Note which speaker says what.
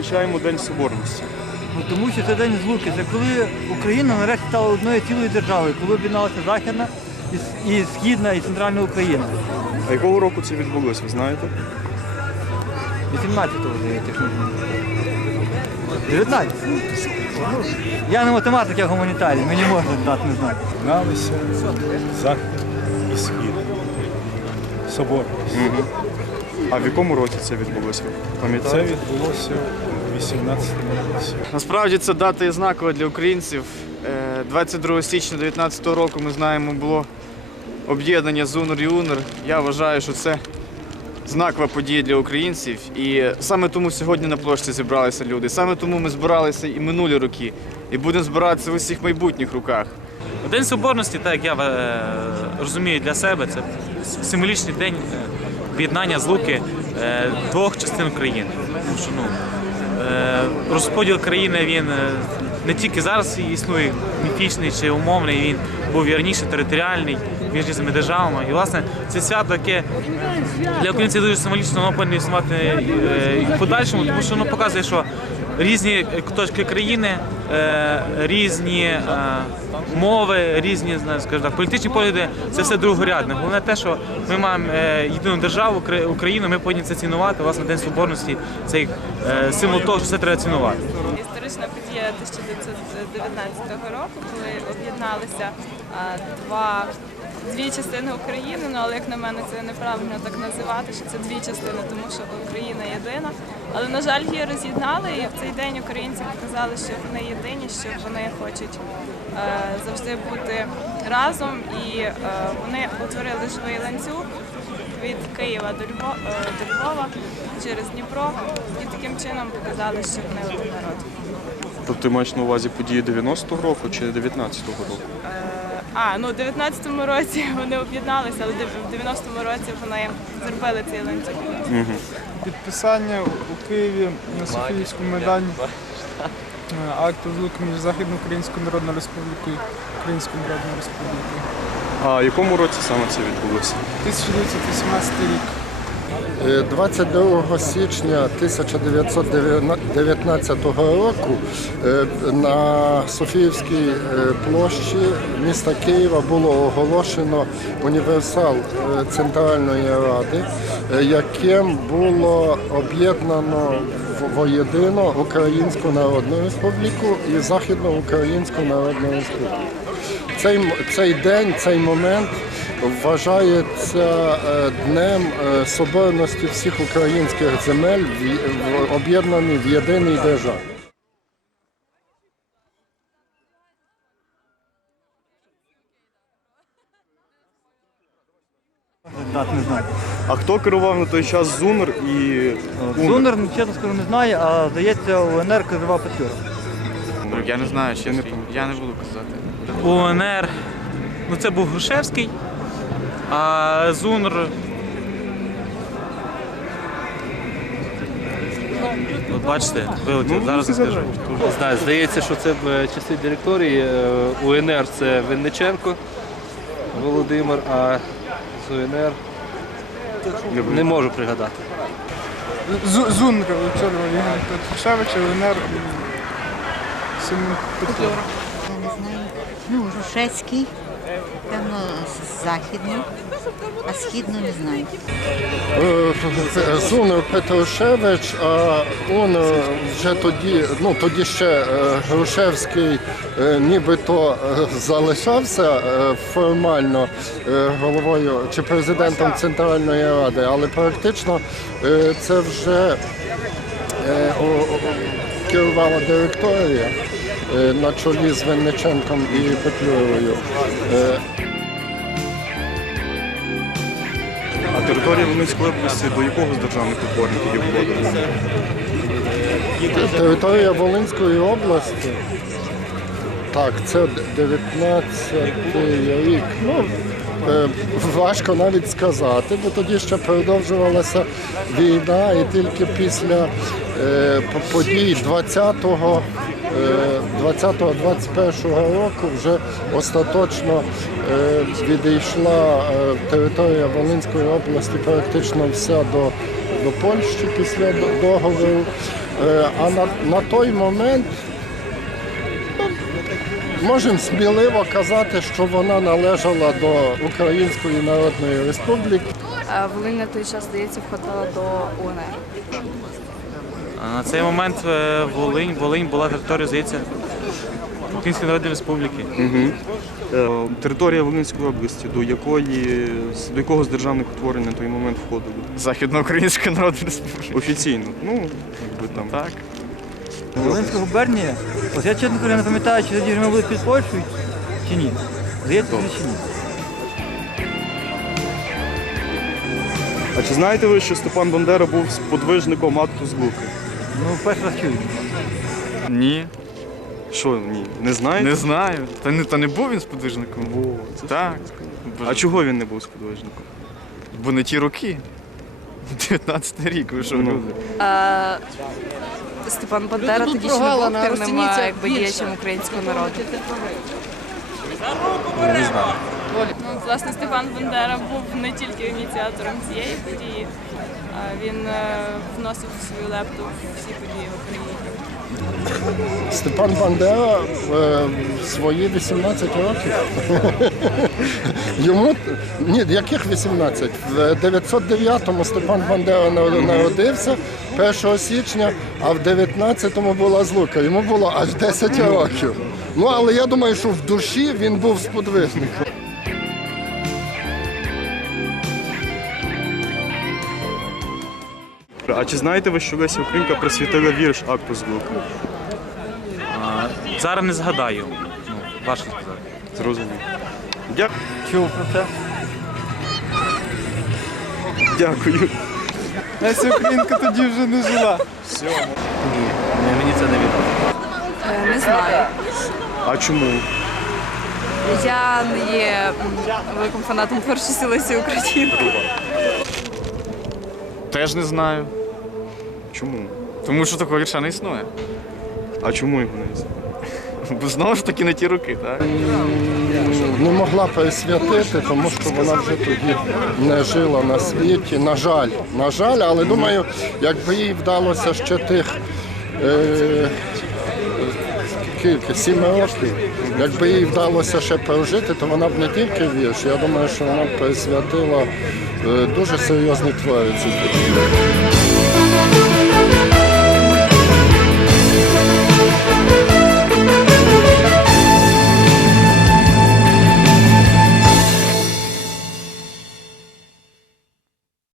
Speaker 1: відзначаємо День Соборності?
Speaker 2: Ну, тому що це день злуки. Це коли Україна нарешті стала одною цілою державою, коли об'єдналася Західна і, і Східна і Центральна Україна.
Speaker 1: А якого року це відбулося, ви знаєте?
Speaker 2: 18-го, здається. якщо не 19. Я не математик, я гуманітарій, мені можна дати не знати.
Speaker 3: Єдналися захід і схід. Соборність.
Speaker 1: А в якому році це відбулося?
Speaker 3: Це
Speaker 1: Пам'ятаєте?
Speaker 3: відбулося 18 році.
Speaker 4: Насправді це дата є знакова для українців. Е, 22 січня 2019 року ми знаємо було об'єднання ЗУНР і УНР. Я вважаю, що це знакова подія для українців. І саме тому сьогодні на площі зібралися люди. Саме тому ми збиралися і минулі роки. І будемо збиратися в усіх майбутніх роках.
Speaker 5: День Соборності, так як я е, розумію для себе, це символічний день е, об'єднання злуки е, двох частин України. Тому що ну, е, розподіл країни він е, не тільки зараз існує міфічний чи умовний, він був вірніше територіальний між різними державами. І власне це свято, яке для українців дуже символічно воно повинно існувати е, в подальшому, тому що воно показує, що різні точки країни, е, різні е, мови, різні скажімо політичні погляди це все другорядне. Головне те, що ми маємо е, єдину державу Україну, ми повинні це цінувати. Власне, День Соборності це символ того, що це треба цінувати.
Speaker 6: Історична подія 1919 року, коли об'єдналися два. Дві частини України, ну але як на мене це неправильно так називати, що це дві частини, тому що Україна єдина. Але на жаль, її роз'єднали, і в цей день українці показали, що вони єдині, що вони хочуть е, завжди бути разом, і е, вони утворили живий ланцюг від Києва до Львова, до Львова через Дніпро, і таким чином показали, що вони один народ.
Speaker 1: Тобто ти маєш на увазі події 90-го року чи 19-го року?
Speaker 6: А, ну в 19-му році вони об'єдналися, але в 90-му році вони зробили цей ланцюг.
Speaker 7: Підписання у Києві на Софіївському майдані акт акту злуки між Західноукраїнською Народною Республікою і Українською Народною Республікою.
Speaker 1: А в якому році саме це відбулося?
Speaker 7: 1918 рік.
Speaker 8: Е, 22 січня 1919 року е, на Софіївській е, площі міста Києва було оголошено універсал е, Центральної Ради, е, яким було об'єднано воєдино Українську Народну Республіку і Західноукраїнську Народну Республіку. Цей, цей день, цей момент вважається е, днем е, соборності всіх українських земель об'єднані в єдиній державі.
Speaker 2: Дати не знаю.
Speaker 1: А хто керував на той час ЗУНР і УНР?
Speaker 2: Зунер, чесно скажу, не знаю, а здається, УНР керував Петлюра.
Speaker 4: Ну, я не знаю, чесно, я не буду казати.
Speaker 5: УНР, ну це був Грушевський, а ЗУНР. От бачите, вилетів, зараз
Speaker 1: ну,
Speaker 5: скажу.
Speaker 9: Знаю, здається, що це в часи директорії. е, УНР це Винниченко Володимир, а з УНР не можу пригадати.
Speaker 7: Зу- Зунр Ігор Петрушевич, ЛНР Симон Петлюра.
Speaker 10: Я не знаю. Ну, Грушецький, певно, з- західний, а східну не знаю.
Speaker 8: Е, Зунер Петрушевич, а он е, вже тоді, ну тоді ще е, Грушевський нібито залишався формально головою чи президентом Центральної Ради, але практично це вже керувала директорія на чолі з Винниченком і Петлюрою. Е,
Speaker 1: А територія Волинської області до якого з державних утворень тоді входила?
Speaker 8: Територія Волинської області. Так, це 19 рік. Ну, е, важко навіть сказати, бо тоді ще продовжувалася війна, і тільки після е, подій 20-го, е, 20-21 року вже остаточно е, відійшла е, територія Волинської області практично вся до, до Польщі після договору. Е, А на, на той момент ну, можемо сміливо казати, що вона належала до Української Народної Республіки.
Speaker 6: Волинь той час, здається, входила до УНР.
Speaker 5: А На цей момент е, Волинь, Волинь була територією, здається, Української Народної Республіки.
Speaker 1: Е, Територія Волинської області, до якої до якого з державних утворень на той момент входили?
Speaker 4: Західноукраїнська Народна Республіка.
Speaker 1: Офіційно. Ну, якби там.
Speaker 4: Так.
Speaker 2: Волинська губернія. Ось я чесно кажу, не пам'ятаю, чи тоді ж ми були під Польщею, чи ні. Здається, чи ні.
Speaker 1: А чи знаєте ви, що Степан Бандера був сподвижником акту злуки?
Speaker 2: Ну, перший раз чую.
Speaker 4: Ні,
Speaker 1: Що ні? Не знаєте?
Speaker 4: не знаю. Та не, та не був він сподвижником.
Speaker 1: Це
Speaker 4: Так.
Speaker 1: А чого він не був сподвижником?
Speaker 4: Бо не ті роки. 19 рік, ви що
Speaker 1: Ну.
Speaker 4: люди?
Speaker 6: Степан Бандера тоді ще не був активним а, якби, діячем українського народу.
Speaker 1: Не знаю.
Speaker 6: Власне, Степан Бандера був не тільки ініціатором цієї події, а він е, вносив свою лепту в всі події в Україні.
Speaker 8: Степан Бандера е, свої 18 років. Йому ні, яких 18? В 909-му Степан Бандера народився 1 січня, а в 19-му була злука. Йому було аж 10 років. Ну але я думаю, що в душі він був сподвижником.
Speaker 1: А чи знаєте ви, що Леся Українка присвятила вірш акту злуки?
Speaker 5: А, Зараз не згадаю. Ну, важко сказати.
Speaker 1: Зрозумів. Дя-
Speaker 2: Чув про це.
Speaker 1: Дякую.
Speaker 7: Леся Українка тоді вже не жила.
Speaker 9: Мені це не відомо.
Speaker 6: Е, Не знаю.
Speaker 1: А чому?
Speaker 6: Я не є м, великим фанатом творчості Лесі Українки.
Speaker 4: Теж не знаю.
Speaker 1: Чому?
Speaker 4: Тому що такого вірша не існує.
Speaker 1: А чому його не існує?
Speaker 4: Бо знову ж таки не ті роки, так?
Speaker 8: не могла пересвятити, тому що вона вже тоді не жила на світі. На жаль, на жаль, але думаю, якби їй вдалося ще тих е, скільки, сім років, якби їй вдалося ще прожити, то вона б не тільки вірш, я думаю, що вона б пересвятила е, дуже серйозні твори.